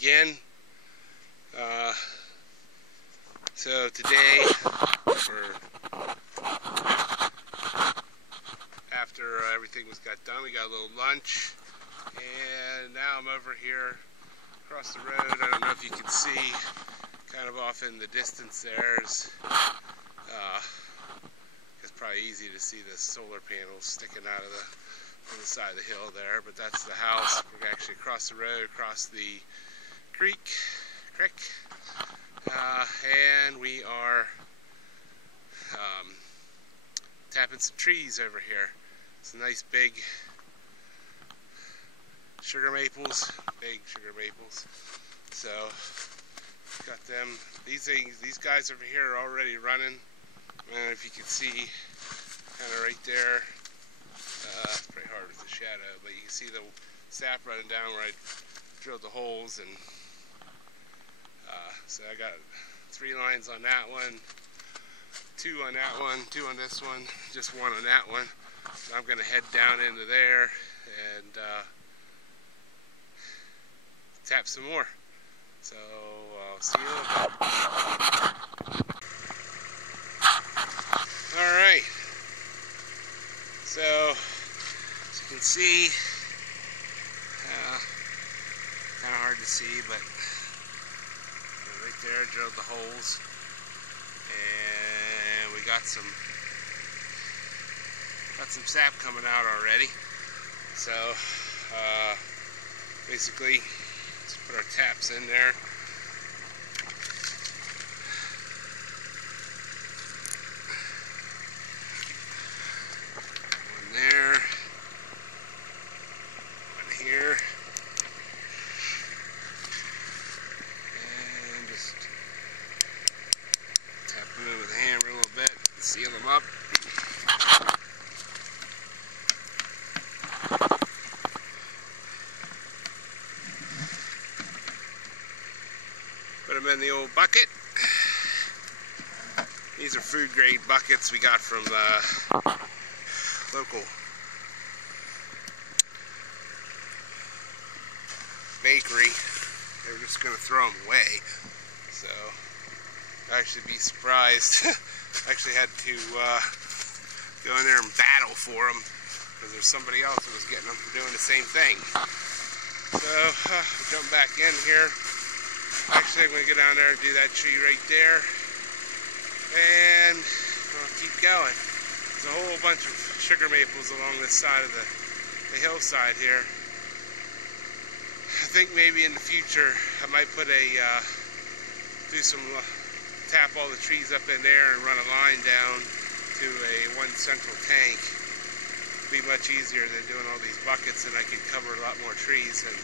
again. So today, after everything got done, we got a little lunch, and now I'm over here across the road. I don't know if you can see, kind of off in the distance there's it's probably easy to see the solar panels sticking out of on the side of the hill there, but that's the house. We're actually across the road, across the creek, and we are tapping some trees over here. Some nice big sugar maples, So got them. These guys over here are already running. I don't know if you can see, kind of right there. It's pretty hard with the shadow, but you can see the sap running down where I drilled the holes, and so I got 3 lines on that one, 2 on that one, 2 on this one, just 1 on that one. So I'm going to head down into there and tap some more. So I'll see you in a bit. Alright, so as you can see, kind of hard to see, but right there, drilled the holes, and we got some sap coming out already. So basically, let's put our taps in there. One there, one here, and just tap them in with a hammer a little bit, seal them up. Put them in the old bucket. These are food grade buckets we got from the local bakery. They were just going to throw them away. So I actually be surprised. I actually had to go in there and battle for them because there's somebody else who was getting them for doing the same thing. So we'll jump back in here. Actually, I'm going to go down there and do that tree right there, and I'll keep going. There's a whole bunch of sugar maples along this side of the hillside here. I think maybe in the future I might put tap all the trees up in there and run a line down to one central tank. It'd be much easier than doing all these buckets, and I could cover a lot more trees and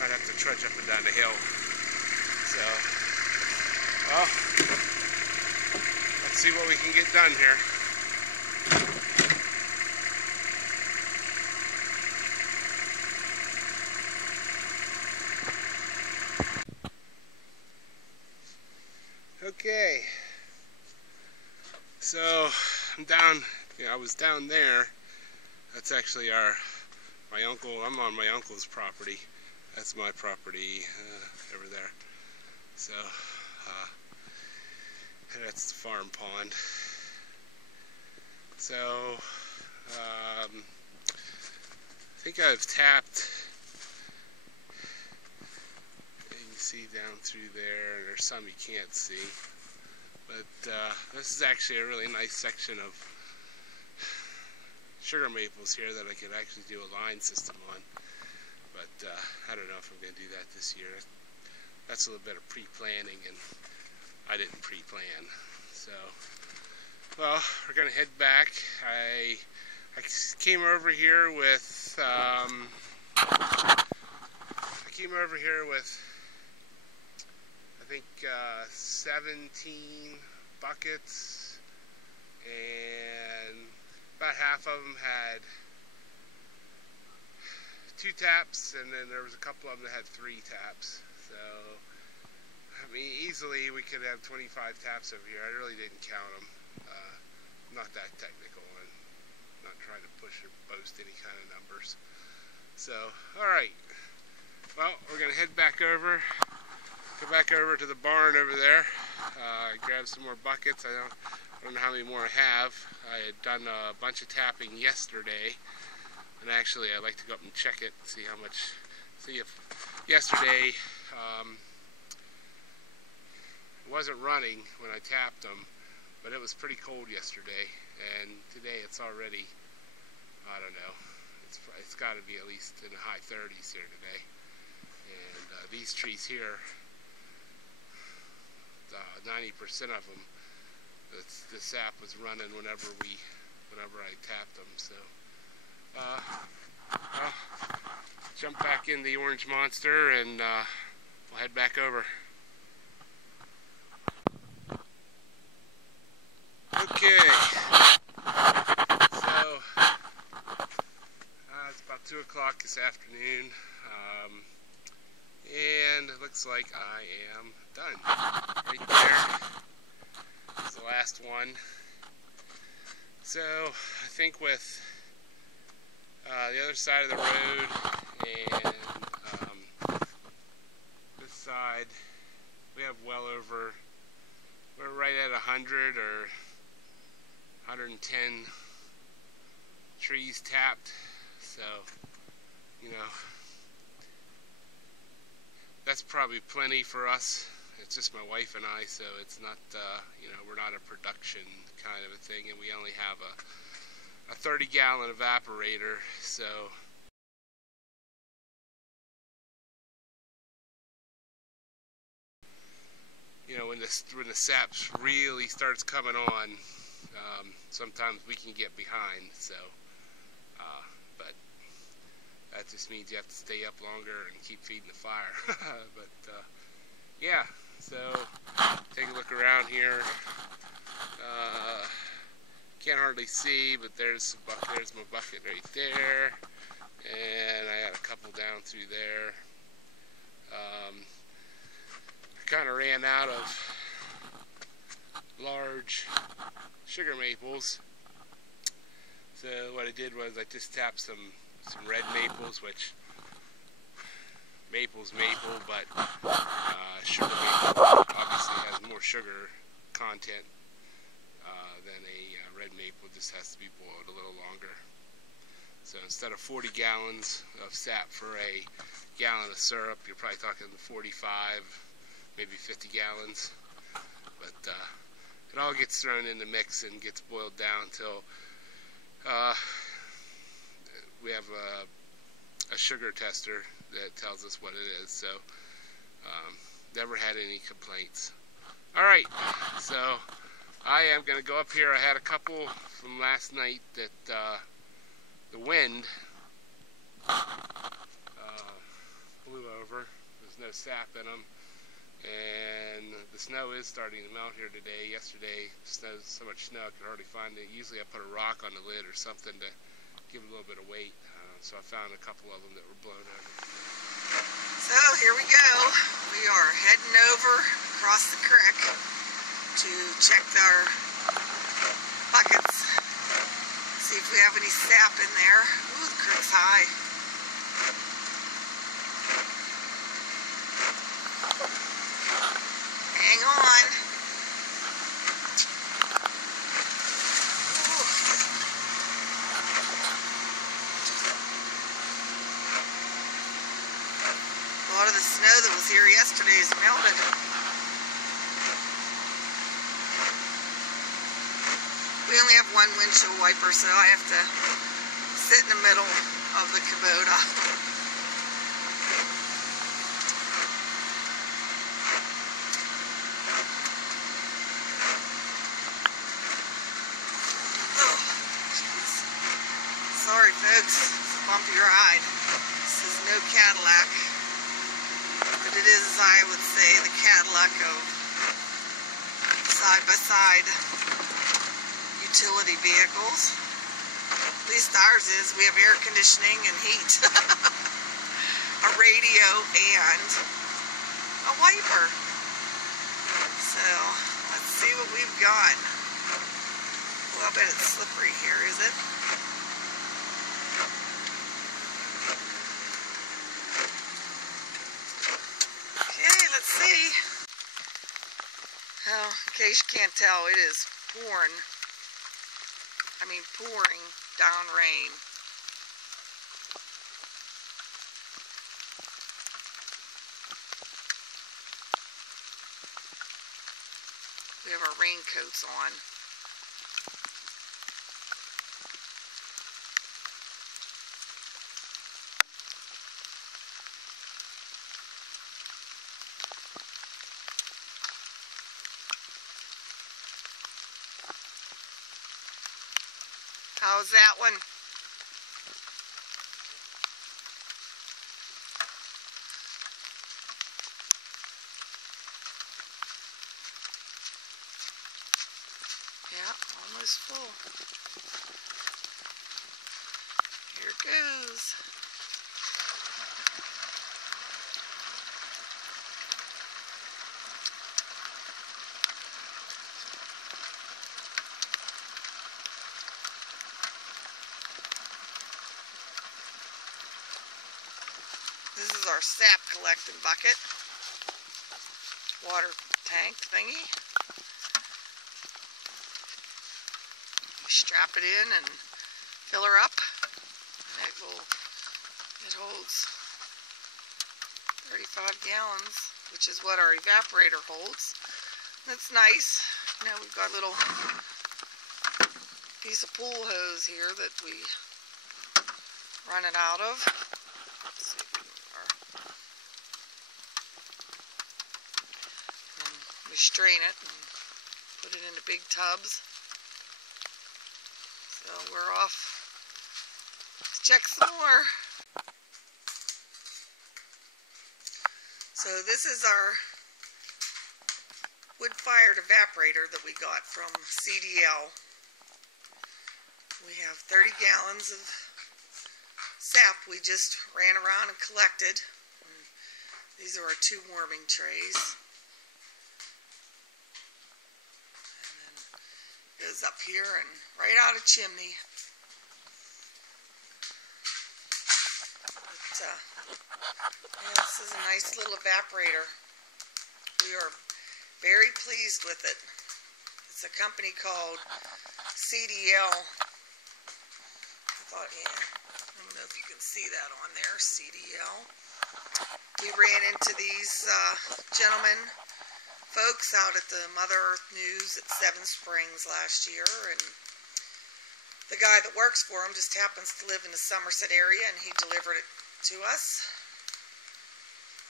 not have to trudge up and down the hill. So, well, let's see what we can get done here. Okay, so I'm down. I was down there. That's actually my uncle. I'm on my uncle's property. That's my property over there. So, that's the farm pond. So, I think I've tapped, you can see down through there, there's some you can't see, but this is actually a really nice section of sugar maples here that I could actually do a line system on, but I don't know if I'm going to do that this year. That's a little bit of pre-planning, and I didn't pre-plan. So, well, we're gonna head back. I came over here with I think 17 buckets, and about half of them had 2 taps, and then there was a couple of them that had 3 taps. So, I mean, easily we could have 25 taps over here. I really didn't count them. I'm not that technical and not trying to push or boast any kind of numbers. So, alright. Well, we're going to head back over, go back over to the barn over there, grab some more buckets. I don't know how many more I have. I had done a bunch of tapping yesterday, and actually I'd like to go up and check it, see how much, see if yesterday it wasn't running when I tapped them, but it was pretty cold yesterday, and today it's already, I don't know, it's got to be at least in the high 30s here today. And these trees here, 90% of them, the sap was running whenever I tapped them. So, well, jump back in the Orange Monster and we'll head back over. Okay, so it's about 2 o'clock this afternoon, and it looks like I am done. Right there is the last one. So I think with the other side of the road and this side, we have well over, we're right at 100 or 110 trees tapped, so, you know, that's probably plenty for us. It's just my wife and I, so it's not, you know, we're not a production kind of a thing, and we only have a 30-gallon evaporator, so you know, when the sap really starts coming on, sometimes we can get behind. So, but that just means you have to stay up longer and keep feeding the fire. But yeah, so take a look around here. Can't hardly see, but there's my bucket right there, and I got a couple down through there. Kind of ran out of large sugar maples, so what I did was I just tapped some red maples, which maple's maple, but sugar maple obviously has more sugar content than a red maple. Just has to be boiled a little longer. So instead of 40 gallons of sap for a gallon of syrup, you're probably talking 45, maybe 50 gallons. But it all gets thrown in the mix and gets boiled down until we have a sugar tester that tells us what it is. So never had any complaints. Alright, so I am going to go up here. I had a couple from last night that the wind blew over. There's no sap in them, and the snow is starting to melt here today. Yesterday, so much snow I could hardly find it. Usually I put a rock on the lid or something to give it a little bit of weight. So I found a couple of them that were blown over. So here we go. We are heading over across the creek to check our buckets, see if we have any sap in there. Ooh, the creek's high. Hang on. Ooh. A lot of the snow that was here yesterday is melted. We only have one windshield wiper, so I have to sit in the middle of the Kubota. Oh, jeez. Sorry, folks. It's a bumpy ride. This is no Cadillac, but it is, as I would say, the Cadillac of side-by-side utility vehicles. At least ours is. We have air conditioning and heat, a radio, and a wiper. So let's see what we've got. Well, I bet it's slippery here, is it? Well, in case you can't tell, it is pouring down rain. We have our raincoats on. How's that one? Yeah, almost full. Here it goes. This is our sap collecting bucket. Water tank thingy. You strap it in and fill her up. And it holds 35 gallons, which is what our evaporator holds. That's nice. Now we've got a little piece of pool hose here that we run it out of. Let's see if we and we strain it and put it into big tubs. So we're off to check some more. So this is our wood-fired evaporator that we got from CDL. We have 30 gallons of sap we just ran around and collected. And these are our 2 warming trays. And then it goes up here and right out a chimney. But, yeah, this is a nice little evaporator. We are very pleased with it. It's a company called CDL. I thought, yeah, I don't know if you can see that on there, CDL. We ran into these folks out at the Mother Earth News at Seven Springs last year, and the guy that works for him just happens to live in the Somerset area, and he delivered it to us,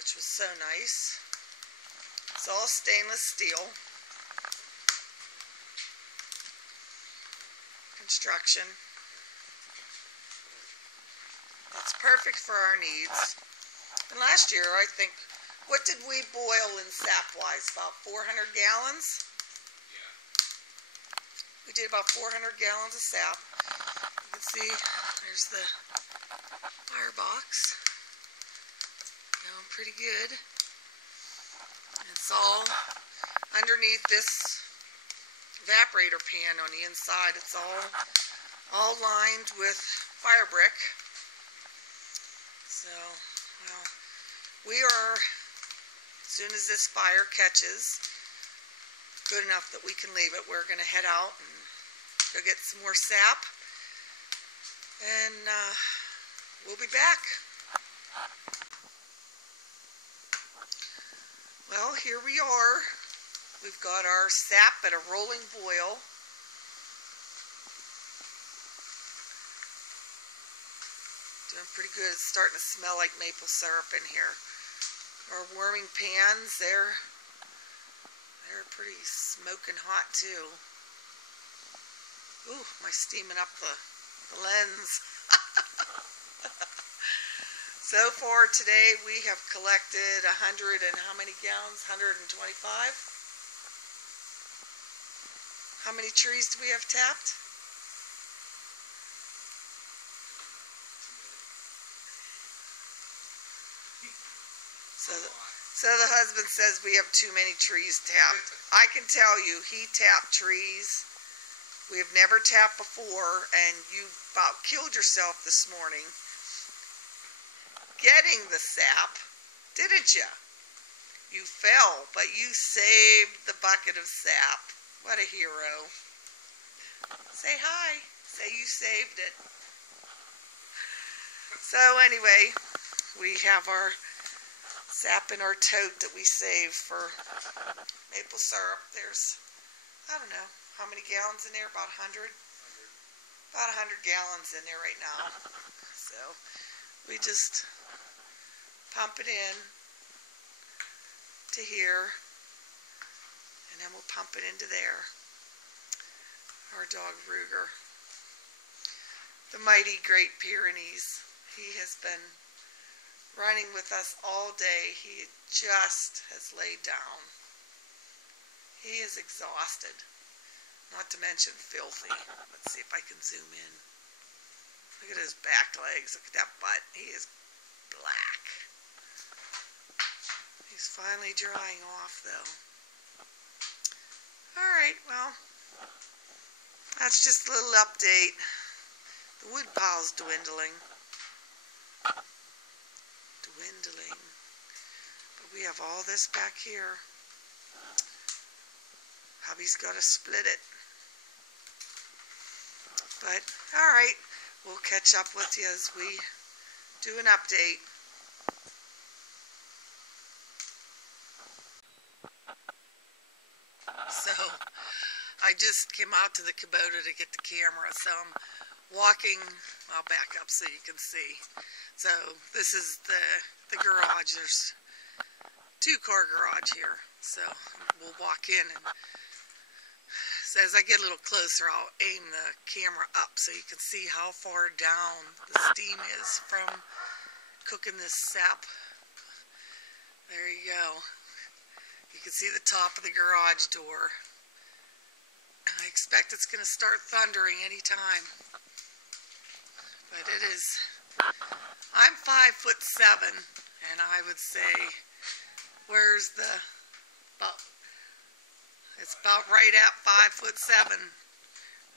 which was so nice. It's all stainless steel construction. It's perfect for our needs. And last year, I think, what did we boil in sap-wise? About 400 gallons? Yeah. We did about 400 gallons of sap. You can see, there's the firebox. Going pretty good. It's all underneath this evaporator pan on the inside. It's all lined with fire brick. So, well, we are, as soon as this fire catches good enough that we can leave it, we're going to head out and go get some more sap. And we'll be back. Well, here we are. We've got our sap at a rolling boil. Doing pretty good. It's starting to smell like maple syrup in here. Our warming pans, they're pretty smoking hot too. Ooh, am I steaming up the lens? So far today we have collected 100 and how many gallons? 125? How many trees do we have tapped? So the husband says we have too many trees tapped. I can tell you, he tapped trees we have never tapped before, and you about killed yourself this morning getting the sap, didn't you? You fell, but you saved the bucket of sap. What a hero. Say hi. Say you saved it. So anyway, we have our sap in our tote that we saved for maple syrup. There's, I don't know, how many gallons in there? About 100? About 100 gallons in there right now. So we just pump it in to here, and then we'll pump it into there. Our dog Ruger, the mighty Great Pyrenees. He has been running with us all day. He just has laid down. He is exhausted, not to mention filthy. Let's see if I can zoom in. Look at his back legs. Look at that butt. He is black. He's finally drying off, though. Alright, well, that's just a little update. The wood pile's dwindling. But we have all this back here. Hubby's got to split it. But, alright, we'll catch up with you as we do an update. So, I just came out to the Kubota to get the camera, so I'm walking. I'll back up so you can see. So, this is the garage. There's a 2-car garage here. So, we'll walk in, and so as I get a little closer, I'll aim the camera up so you can see how far down the steam is from cooking this sap. There you go. You can see the top of the garage door. I expect it's going to start thundering anytime. But it is, I'm 5'7", and I would say, where's the, it's about right at 5'7",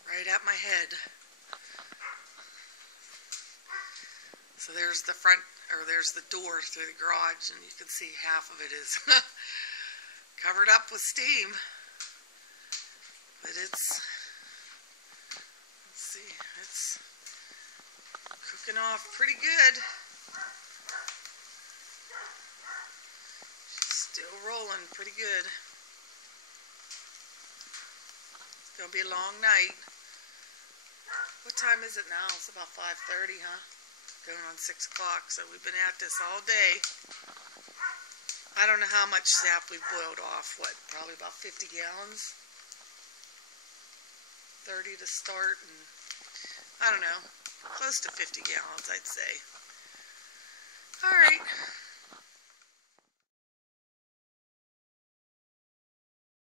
right at my head. So there's the front, or there's the door through the garage, and you can see half of it is covered up with steam. But it's, let's see, it's cooking off pretty good. She's still rolling pretty good. It's gonna be a long night. What time is it now? It's about 5:30, huh? Going on 6 o'clock, so we've been at this all day. I don't know how much sap we've boiled off. What, probably about 50 gallons? 30 to start, and I don't know, close to 50 gallons, I'd say. All right.